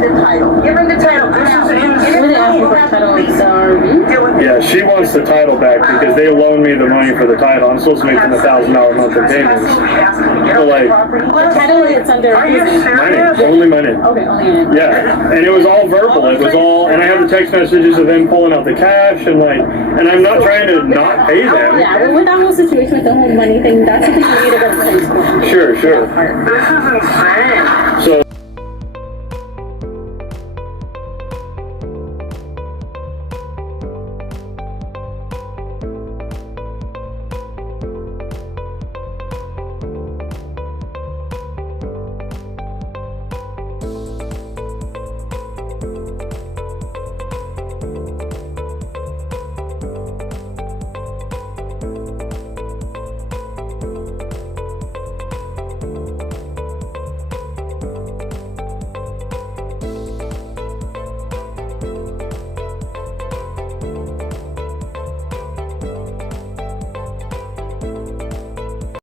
me the title. Give him the title. This is Yeah, she wants the title back because they loaned me the money for the title. I'm supposed to make them $1,000 monthly payments. So like, The title it's under my name, only my name. Okay, only your name. Yeah, and it was all verbal. It was all, and I have the text messages of them pulling out the cash and like, and I'm not trying to not pay them. Yeah, but with that whole situation with the whole money thing, that's something you need to go to police for. Sure. This is insane. So.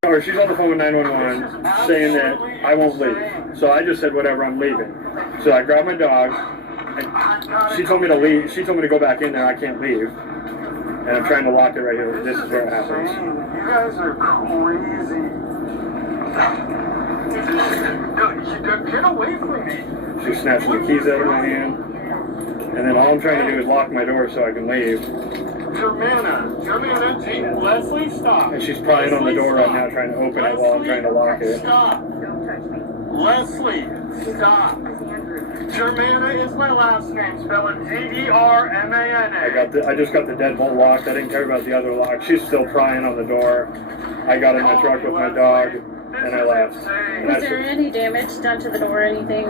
Or she's on the phone with 911 saying that I won't leave. So I just said, whatever, I'm leaving. So I grabbed my dog, and she told me to leave. She told me to go back in there. I can't leave. And I'm trying to lock it right here. This is where it happens. You guys are crazy. Get away from me. She's snatching the keys out of my hand. And then all I'm trying to do is lock my door so I can leave. Germana, Leslie, stop. And she's prying on the door right now, trying to open it while I'm trying to lock it. Stop. Leslie, stop. Germana is my last name, spelled Germana. I just got the deadbolt locked. I didn't care about the other lock. She's still prying on the door. I got in my truck with my dog, and I left. And Was there any damage done to the door or anything?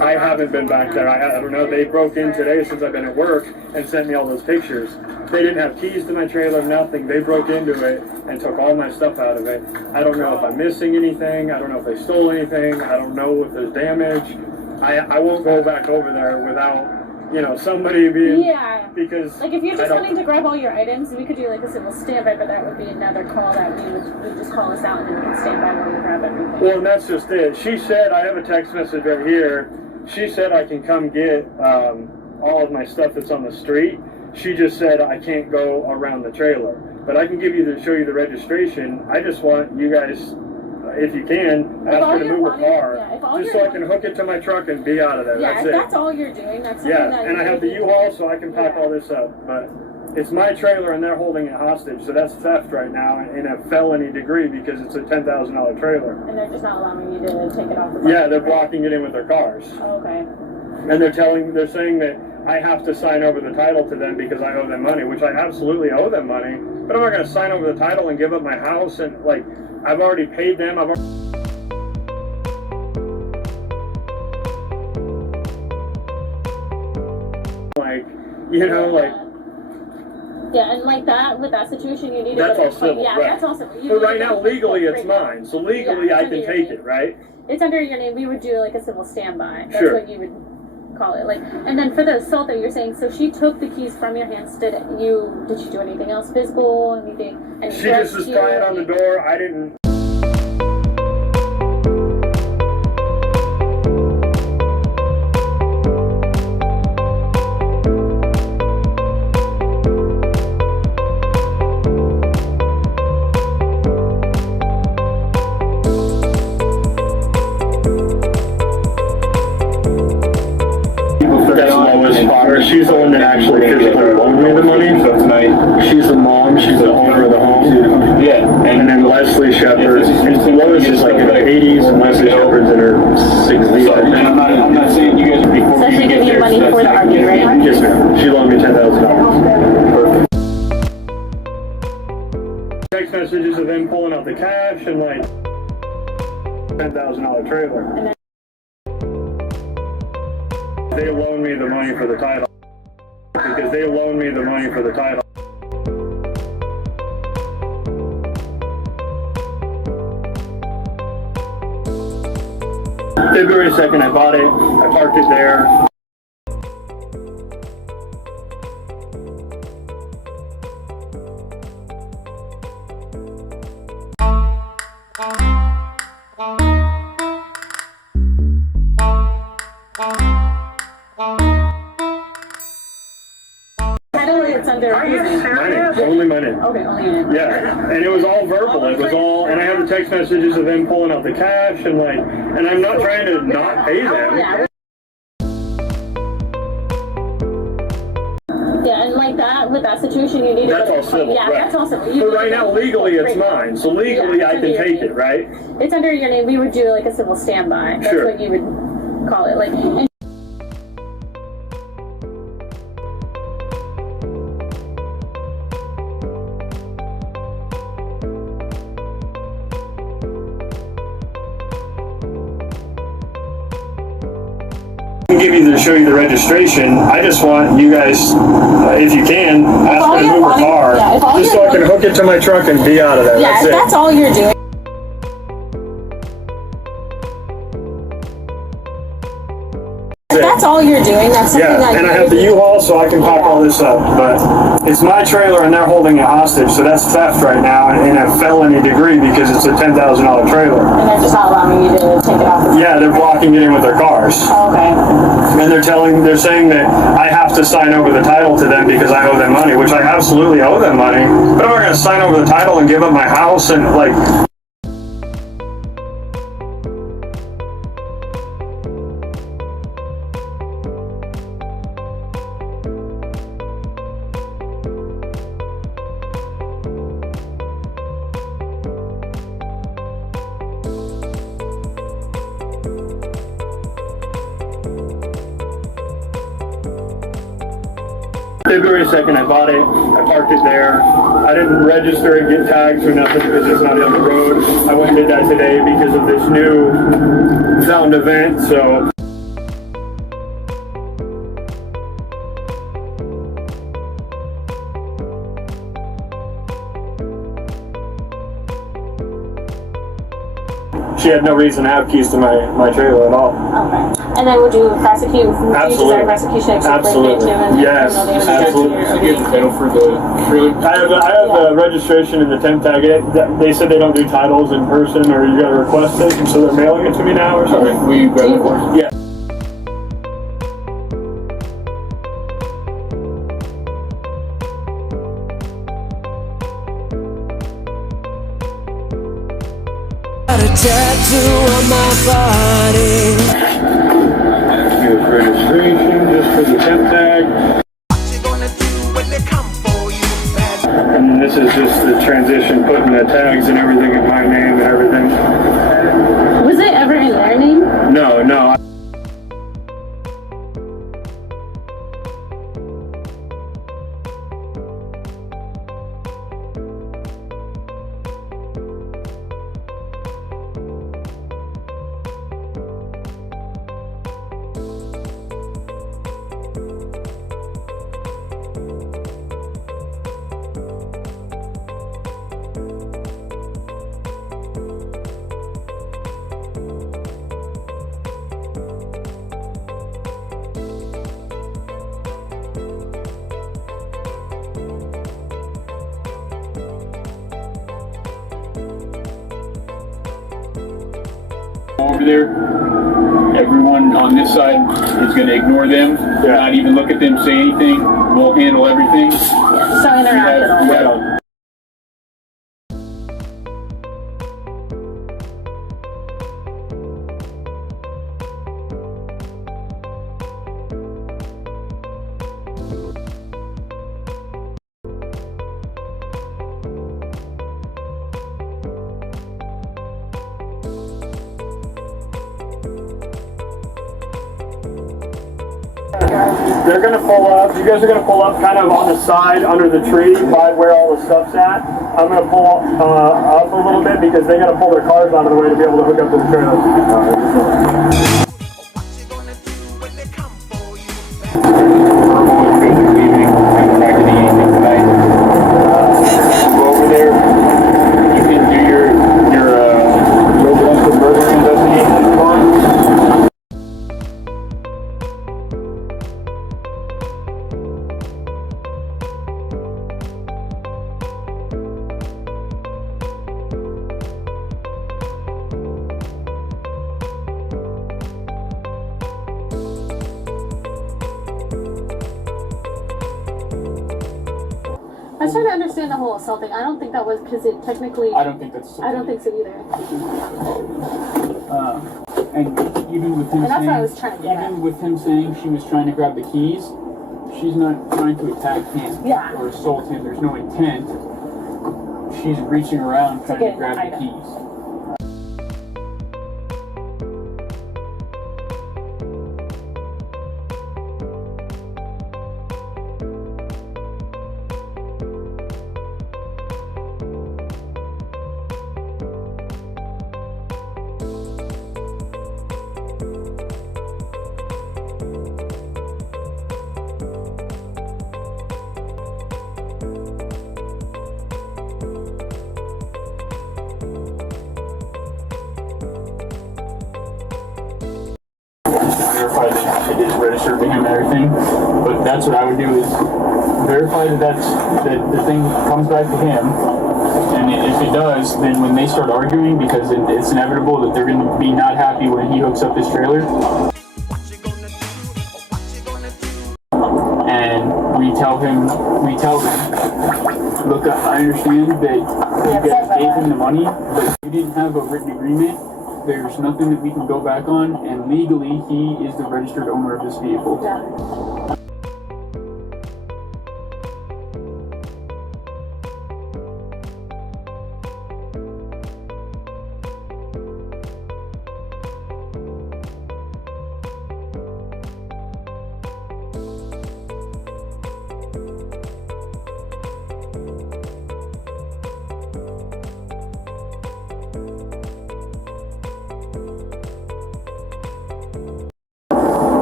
I haven't been back there. I don't know. They broke in today since I've been at work and sent me all those pictures. They didn't have keys to my trailer, nothing. They broke into it and took all my stuff out of it. I don't know if I'm missing anything. I don't know if they stole anything. I don't know if there's damage. I won't go back over there without, somebody being... Yeah. Because... Like, if you're just wanting to grab all your items, we could do, like, a civil standby, but that would be another call that we would just call us out and then we can stand by while we grab everything. Well, and that's just it. She said, I have a text message right here. She said I can come get all of my stuff that's on the street. She just said I can't go around the trailer. But I can show you the registration. I just want you guys... if you can, ask her to move her car, just so I can hook it to my truck and be out of there. Yeah, that's if it. that's all you're doing, that's something that... And I have the U-Haul, so I can pack all this up. But it's my trailer, and they're holding it hostage, so that's theft right now in a felony degree because it's a $10,000 trailer. And they're just not allowing you to take it off the Yeah, they're blocking it in with their cars. Oh, okay. And they're saying that I have to sign over the title to them because I owe them money, which I absolutely owe them money. But I'm not going to sign over the title and give up my house and, like... I've already paid them. Yeah, and like that, with that situation, you need to that's go all to civil, yeah, right. that's all civil. But right now, legally, it's mine. So legally, I can take it, right? It's under your name. We would do like a civil standby. That's Sure. what you would call it. Like, and then for the assault that you're saying, so she took the keys from your hands. Did she do anything else physical? Anything? She just was prying on the door. I didn't. She's the one that actually physically loaned me the money. So tonight, she's the mom. She's the owner of the home. Yeah. And then Leslie Shepard. Lois is like in her 80s, and Leslie Shepard's in her 60s. So, and I'm not saying you guys before. So she gave you money for the argument, right? Yes, ma'am. She loaned me $10,000. Perfect. Text messages of them pulling out the cash and like $10,000 trailer. They loaned me the money for the title. Because they loaned me the money for the title. February 2nd, I bought it. I parked it there. under Are you whose name? serious? Only my name. Okay, only your name. Yeah, and it was all verbal. It was all, and I have the text messages of them pulling out the cash and like, and I'm not trying to not pay them. Yeah. Yeah, and like that, with that situation, you need That's to. all civil, Yeah, right. that's all civil. So right now, legally, it's mine. So legally, Yeah, I it's can under take your it, right? It's under your name. We would do like a civil standby. That's Sure. what you would call it. Like. And I can give you show you the registration. I just want you guys, if you can, ask me to move a car, just so I can hook it to my truck and be out of there. yeah, That's if it. that's all you're doing. If that's all you're doing, that's something Yeah, that and you I have the U-Haul, so I can pop all this up. But it's my trailer, and they're holding it hostage, so that's theft right now, in a felony degree because it's a $10,000 trailer. And they're just not allowing you to take it off. Yeah, they're blocking it in with their cars. Oh, okay. And they're saying that I have to sign over the title to them because I owe them money, which I absolutely owe them money. But I'm not going to sign over the title and give up my house and like. February 2nd, I bought it. I parked it there. I didn't register it, get tags or nothing because it's not on the road. I went and did that today because of this new sound event. So. She had no reason to have keys to my trailer at all. Okay. And then would you prosecute? Would you desire prosecution except for Absolutely. Yes. Absolutely. You get title for the trailer? I have the registration and the temp tag. They said they don't do titles in person, or you got to request it, so they're mailing it to me now or something. Okay, will you grab it for us? Yeah. Tattoo on my body. Here's registration just for the temp tag. What you gonna do when they come for you, bad? And this is just the transition, putting the tags and everything in my name and everything. Was it ever in their name? No. Over there, everyone on this side is going to ignore them, not even look at them, say anything. We'll handle everything. So interact at all. Yeah. They're gonna pull up. You guys are gonna pull up kind of on the side under the tree by where all the stuff's at. I'm gonna pull up a little bit because they gotta pull their cars out of the way to be able to hook up to the trailer. What you gonna do when they come for you, bad? We're going to be leaving. I'm not going to eat anything tonight. Go over there. You can do your residential burglary investigation form. was trying to understand the whole assault thing. I don't think that was because it technically. I don't think that's. I don't think so either. And even with him And that's saying, what I was trying to get even at. with him saying she was trying to grab the keys, she's not trying to attack him Yeah. or assault him. There's no intent. She's reaching around trying to get grab the the item. keys. Verify that it is registered to him and everything, but that's what I would do is verify that the thing comes back to him, and if it does, then when they start arguing, because it's inevitable that they're going to be not happy when he hooks up his trailer, and we tell them, look, I understand that you guys gave him the money, but you didn't have a written agreement. There's nothing that we can go back on, and legally, he is the registered owner of this vehicle. Yeah.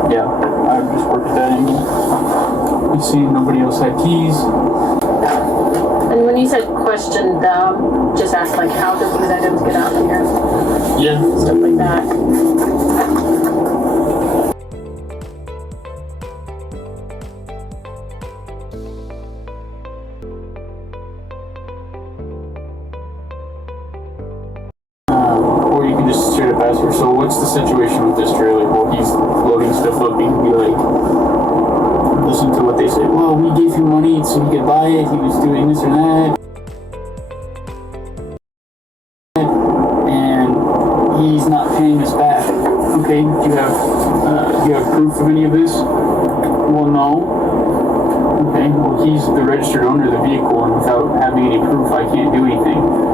Yeah, I would just work at that angle. You see, nobody else had keys. And when you said question them, just ask like how did these items get out here? Yeah. Stuff like that. Or you can just straight up ask her, so what's the situation with this trailer? Well, he's loading stuff up, you can be like, listen to what they say. Well, we gave him money so he could buy it, he was doing this or that. And he's not paying us back. Okay, do you have proof of any of this? Well, no. Okay, well, he's the registered owner of the vehicle, and without having any proof, I can't do anything.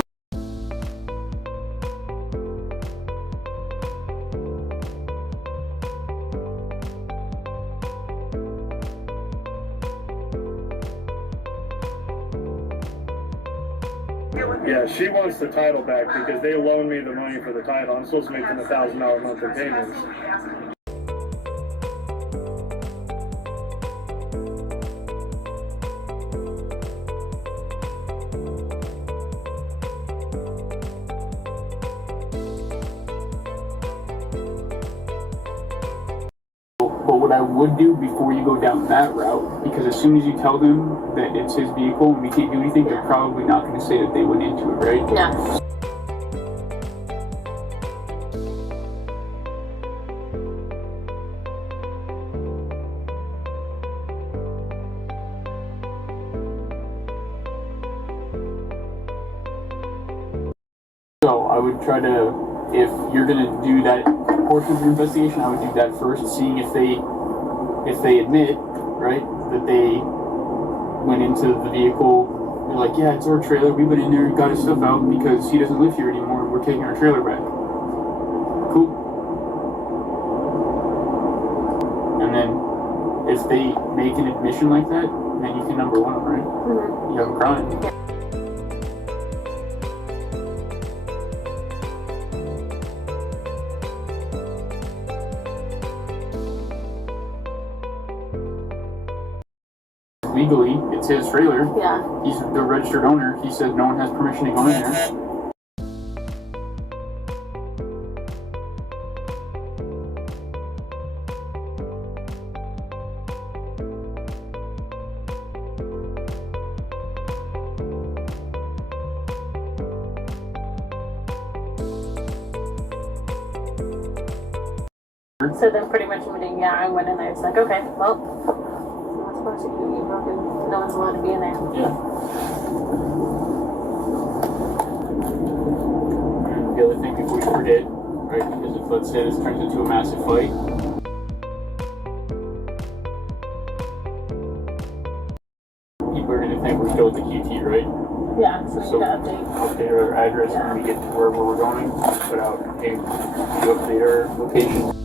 Yeah, she wants the title back because they loaned me the money for the title. I'm supposed to make them $1,000 monthly payments. But what I would do before you go down that route, because as soon as you tell them that it's his vehicle and we can't do anything, they're probably not going to say that they went into it, right? Yeah. So I would try to, if you're going to do that portion of your investigation, I would do that first, seeing if they admit, right, that they went into the vehicle. They're like, yeah, it's our trailer. We went in there and got his stuff out because he doesn't live here anymore. We're taking our trailer back. Cool. And then if they make an admission like that, then you can number one them, right? Mm-hmm. You have a crime. Legally, it's his trailer. Yeah. He's the registered owner. He said no one has permission to go in there. So then pretty much when I went in there, it's like, okay, well, I'm not supposed to you broke in no one's allowed to be in there. Yeah. And the other thing before we forget, right, because if let's say this turns into a massive fight, people are going to think we're still at the QT, right? Yeah, so we need to update. Update our address when we get to wherever we're going, put out, hey, you update our location.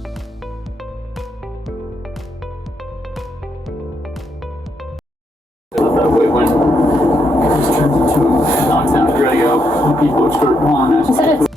That way when this turns into knockdown radio, people would start calling us. She said it's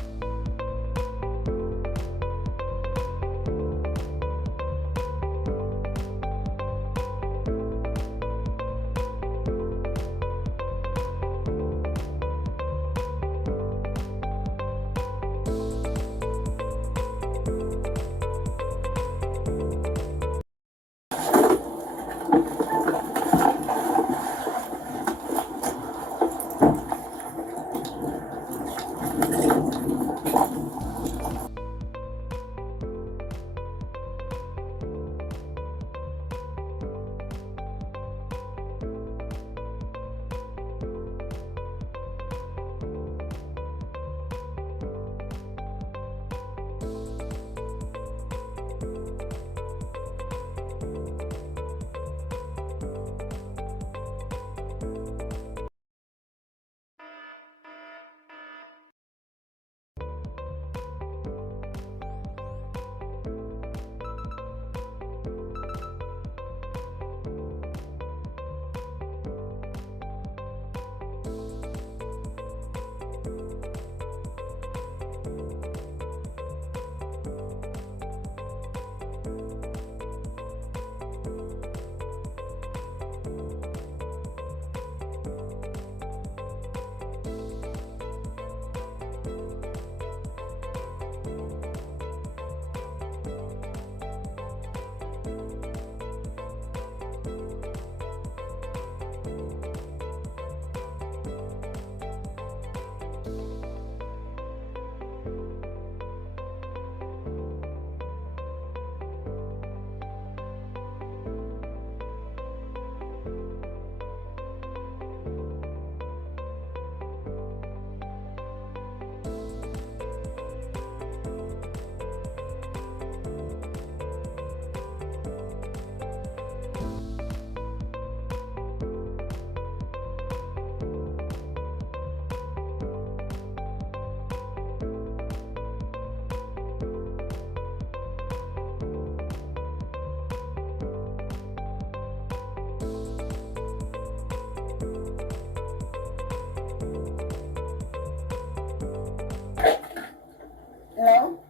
Hello?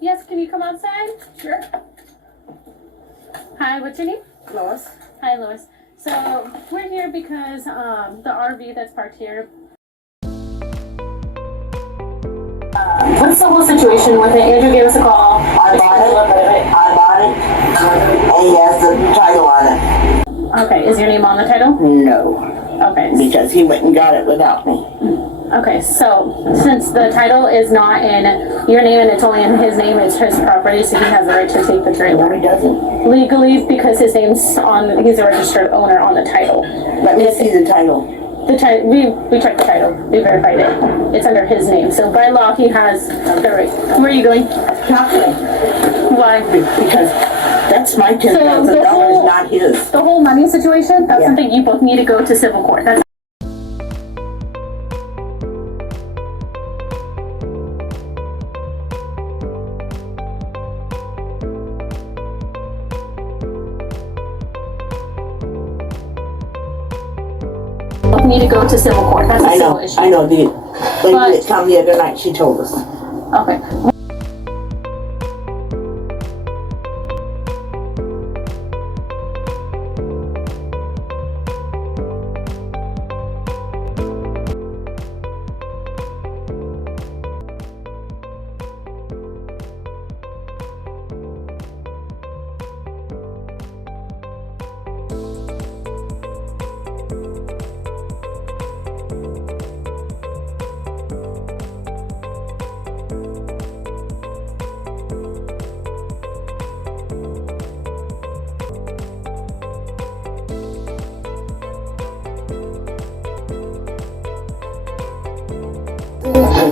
yes. Can you come outside? Sure. Hi, what's your name? Lois? Hi, Lois. So we're here because the RV that's parked here. What's the whole situation with it? Andrew gave us a call. I bought it, and he has the title on it. Okay, is your name on the title? No, Okay. because he went and got it without me. Okay, so since the title is not in your name and it's only in his name, it's his property, so he has the right to take the No, trailer. he doesn't. Legally, because his name's on, he's a registered owner on the title. Let me see the title. The title, we checked the title, we verified it. It's under his name, so by law, he has the right. Where are you going? Talk to me, Why? because that's my $10,000, not his. The whole money situation, that's Yeah. something you both need to go to civil court. That's need to go to civil court. That's a civil issue. I know, the lady that come the other night, she told us. Okay.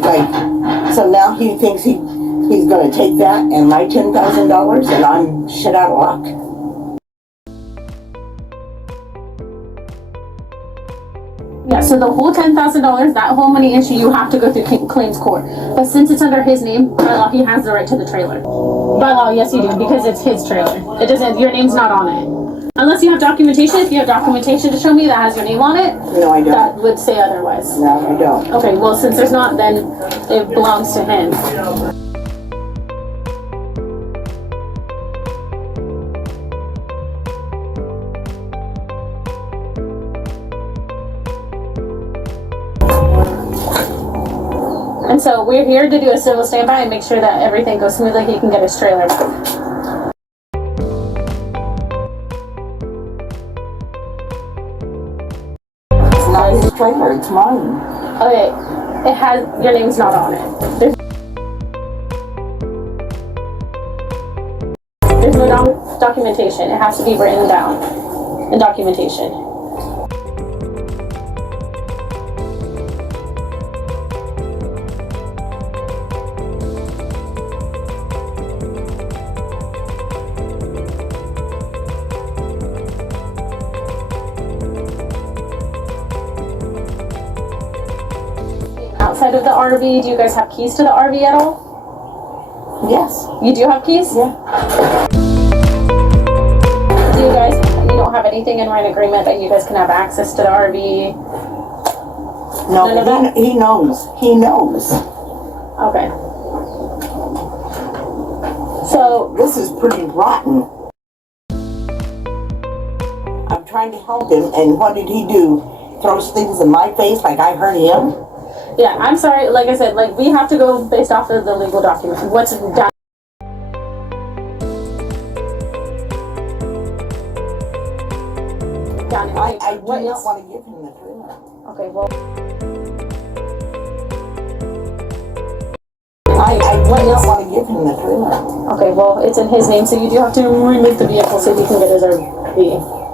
Like, so now he thinks he's gonna take that and my $10,000 and I'm shit out of luck? Yeah, so the whole $10,000, that whole money issue, you have to go through claims court. But since it's under his name, by law, he has the right to the trailer. By law, yes, you do, because it's his trailer. It doesn't, your name's not on it. Unless you have documentation. If you have documentation to show me that has your name on it, No, I don't. that would say otherwise. No, I don't. Okay, well, since there's not, then it belongs to him. And so we're here to do a civil standby and make sure that everything goes smoothly. He can get his trailer back. It's not his trailer, it's mine. Okay, it has, your name's not on it. There's no documentation. It has to be written down in documentation. Outside of the RV, do you guys have keys to the RV at all? Yes. You do have keys? Yeah. Do you guys, you don't have anything in writing agreement that you guys can have access to the RV? None of No, that? he knows. He knows. Okay. So, This is pretty rotten. I'm trying to help him, and what did he do? Throws things in my face like I hurt him? yeah, I'm sorry, like I said, like we have to go based off of the legal document. What's done. I do not want to give him the trailer. Okay, well, I do not want to give him the trailer. okay, well, it's in his name, so you do have to remove the vehicle so he can get his RV.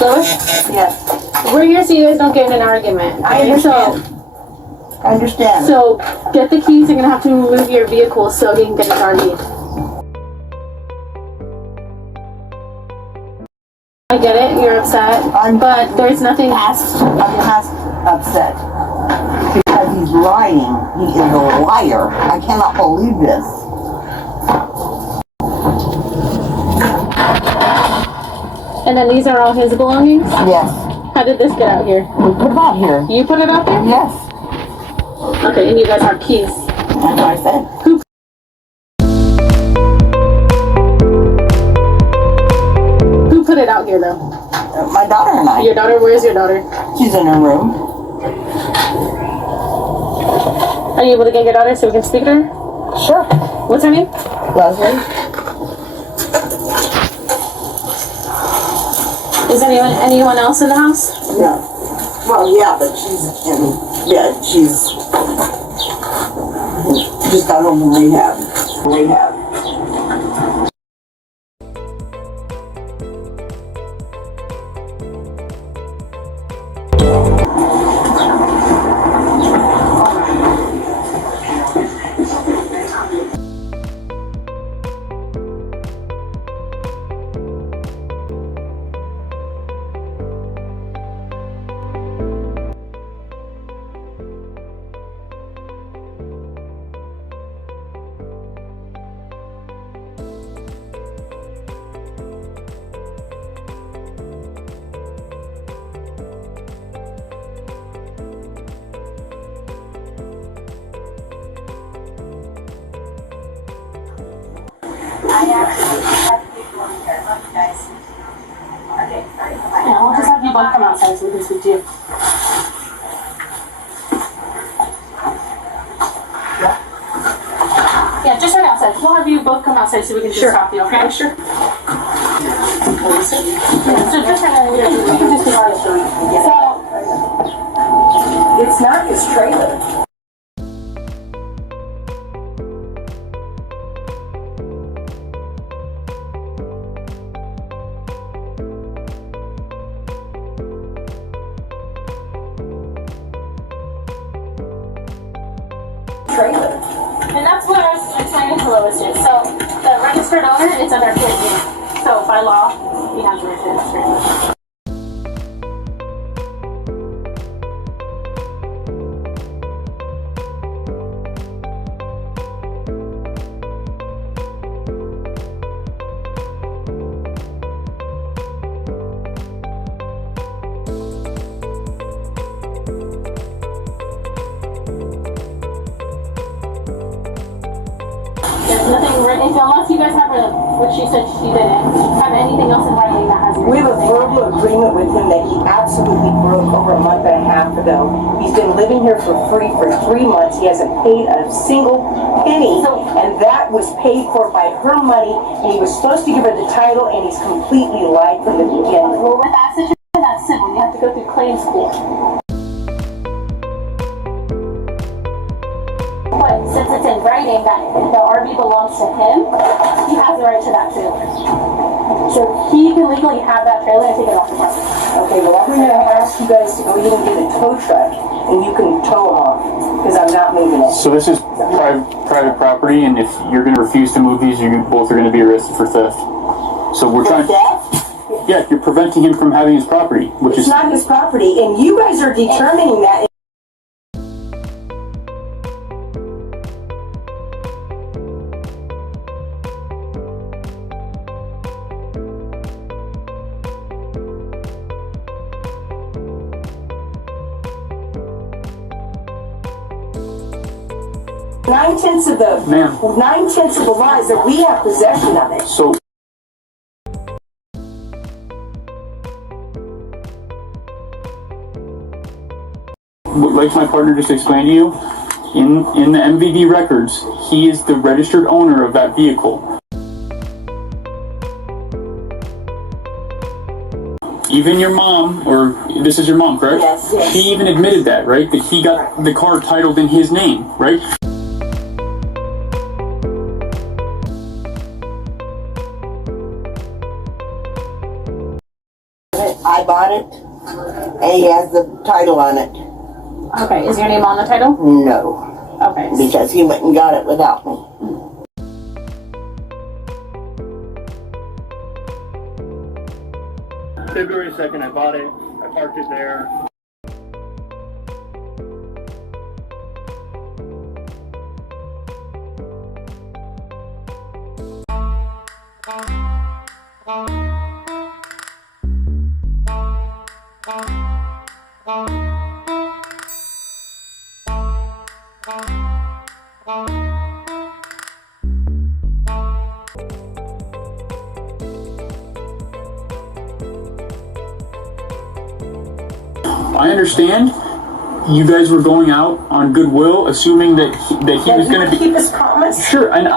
Lois, Yes, we're here so you guys don't get in an argument. I understand. I understand. So, get the keys. You're gonna have to remove your vehicle so he can get his RV. I get it. You're upset, but there's nothing. I'm past upset because he's lying. He is a liar. I cannot believe this. And then these are all his belongings. Yes. How did this get out here? We put it out here. You put it out there? Yes. Okay, and you guys have keys. That's what I said. Who put it out here though? My daughter and I. Your daughter? Where's your daughter? She's in her room. Are you able to get your daughter so we can speak to her? Sure. What's her name? Leslie. Is anyone else in the house? No. Well, yeah, but she's in bed. She's just got home from rehab. Yeah, we'll just have you both come outside so we can speak to you. Yeah, just right outside. We'll have you both come outside so we can just talk to you, okay? Sure. Yeah, so just right now, we can just be honest. So, It's not his trailer. trailer. And that's what I was explaining to Lois too. So the registered owner is under his name. So by law, he has the right to register it. There's nothing written, unless you guys have which she said she didn't, have anything else in writing that has. We have a verbal agreement with him that he absolutely broke over a month and a half ago. He's been living here for free for 3 months. He hasn't paid a single penny, and that was paid for by her money. And he was supposed to give her the title, and he's completely lied from the beginning. Well, with that situation, that's simple. You have to go through claims court. But since it's in writing that the RV belongs to him, he has the right to that trailer. So he can legally have that trailer and take it off the property. Okay, well, I'm going to ask you guys to go ahead and get a tow truck, and you can tow him off, because I'm not moving it. So this is private property, and if you're going to refuse to move these, you both are going to be arrested for theft. So we're trying. Theft? Yeah, you're preventing him from having his property, which It's is not his property, and you guys are determining that. Nine-tenths of the law is that we have possession of it. so. Like my partner just explained to you, in the MVD records, he is the registered owner of that vehicle. Even your mom, or this is your mom, correct? Yes. She even admitted that, right? That he got the car titled in his name, right? I bought it, and he has the title on it. Okay, is your name on the title? No, Okay. because he went and got it without me. February 2nd, I bought it. I parked it there. I understand you guys were going out on goodwill, assuming that he was going to be. Keep his promise. Sure, and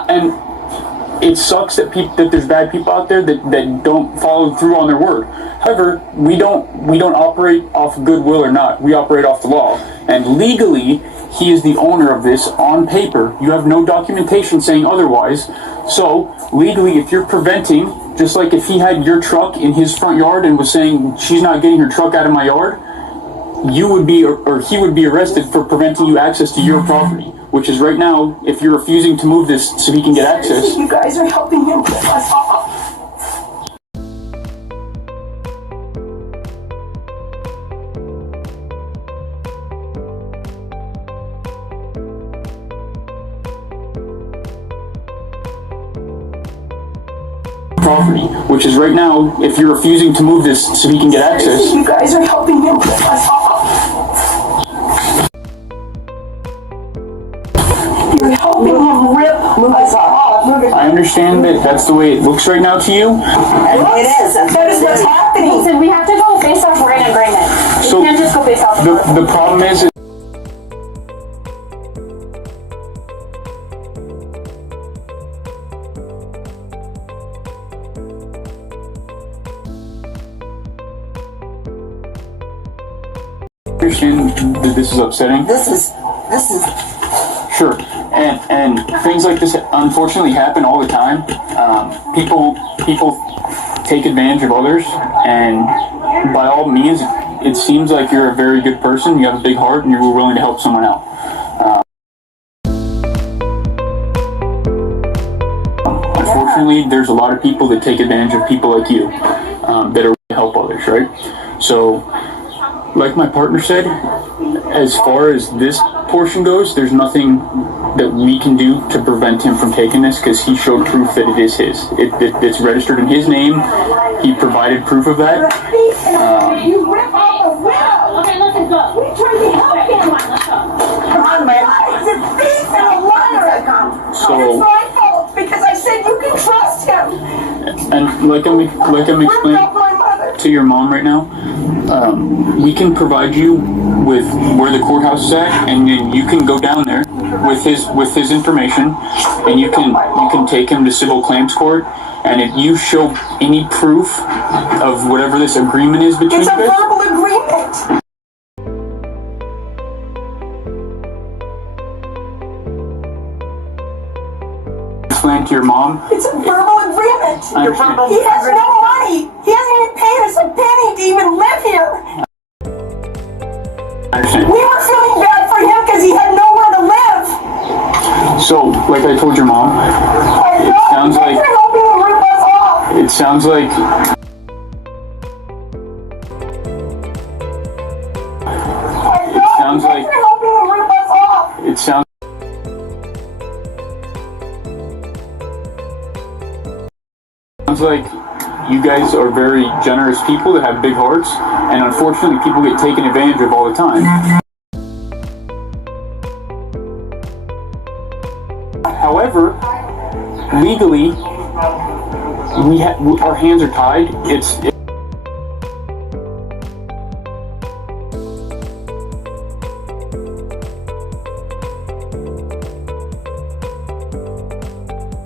it sucks that that there's bad people out there that don't follow through on their word. However, we don't operate off goodwill or not. We operate off the law, and legally, he is the owner of this on paper. You have no documentation saying otherwise. So legally, if you're preventing, just like if he had your truck in his front yard and was saying she's not getting her truck out of my yard, you would be, or he would be arrested for preventing you access to your property, which is right now, if you're refusing to move this so he can get access. You guys are helping him rip us off. Property, which is right now, if you're refusing to move this so he can get access. You guys are helping him rip us off. You're helping him rip us off. I understand that that's the way it looks right now to you. It is. That is what's happening. Listen, we have to go based off written agreement. So We can't just go based off the problem is. Understand that this is upsetting. This is. Sure, and things like this unfortunately happen all the time. People take advantage of others, and by all means, it seems like you're a very good person. You have a big heart, and you're willing to help someone out. unfortunately, there's a lot of people that take advantage of people like you that are to help others, right? So, like my partner said, as far as this portion goes, there's nothing that we can do to prevent him from taking this because he showed proof that it is his. It's registered in his name. He provided proof of that. You rip off a widow. Okay, let's go. We tried to help him. Let's go. Come on, man. He's a thief and a liar. So- It's my fault because I said you can trust him. And like I'm Ripped explaining off my mother. to your mom right now, we can provide you with where the courthouse is at, and then you can go down there with his information, and you can take him to civil claims court. And if you show any proof of whatever this agreement is between It's you a guys, verbal agreement. explain to your mom. It's a verbal agreement. I understand. He has no money. He hasn't even paid us a penny to even live here. I understand. We were feeling bad for him because he had nowhere to live. So, like I told your mom, I know. sounds like- You're helping him rip us off. it sounds like I know. sounds like- You're helping him rip us off. it sounds like you guys are very generous people that have big hearts, and unfortunately people get taken advantage of all the time. However, legally, our hands are tied.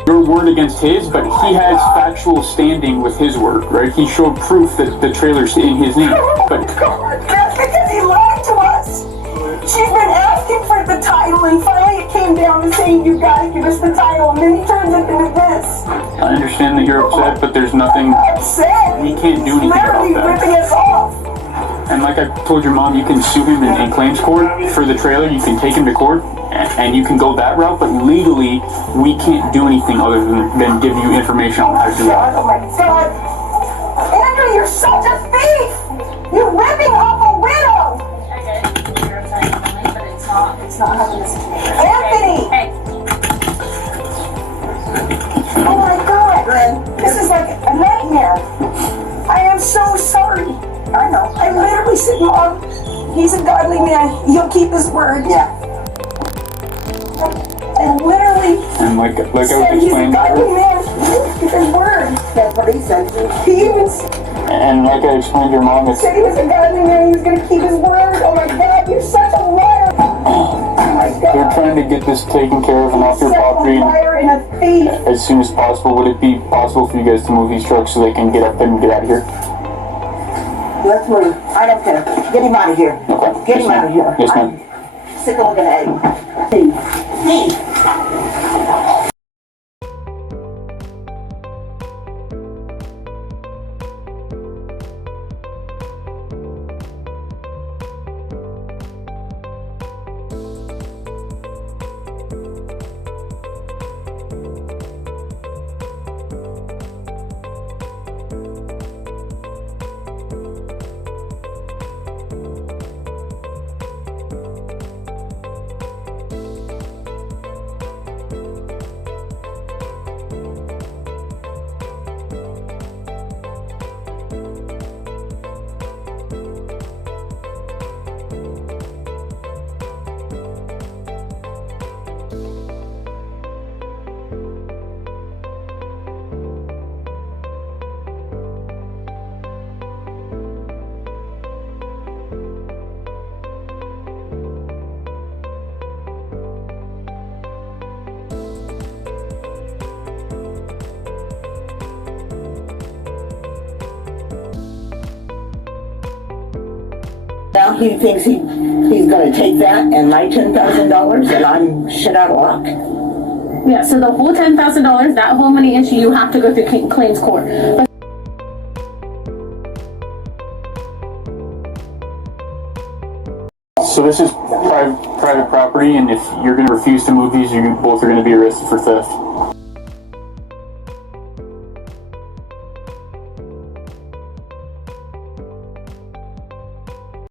Your word against his, but he has factual standing with his word, right? He showed proof that the trailer's in his name, but That's because he lied to us. She's been asking for the title, and finally it came down to saying, you gotta give us the title, and then he turns it into this. I understand that you're upset, but there's nothing. Upset. We can't do anything Literally about that. ripping us off. And like I told your mom, you can sue him in claims court for the trailer. You can take him to court, and you can go that route. But legally, we can't do anything other than give you information on how to do that. Oh my God. Andrew, you're such a thief. You're ripping off a widow. It's not having this. Anthony. Hey. Oh my God. This is like a nightmare. I am so sorry. I know. I literally said, Mom, he's a godly man. He'll keep his word. Yeah. I literally And like I was said he's a explaining, godly man. He'll keep his word. That's what he said. He even and like I explained to your mom, it's said he was a godly man. He was going to keep his word. Oh my God, you're such a liar. Oh my God. they're trying to get this taken care of and off your Such a property liar and a thief. as soon as possible. Would it be possible for you guys to move these trucks so they can get up and get out of here? Let's move. I don't care. Get him out of here. Okay. Get Yes, him out of ma'am. here. Yes, ma'am. I'm sick of looking at him. Hey. Now he thinks he's gonna take that and my $10,000 and I'm shit out of luck. Yeah, so the whole $10,000, that whole money issue, you have to go through claims court. But So this is private property, and if you're going to refuse to move these, you both are going to be arrested for theft.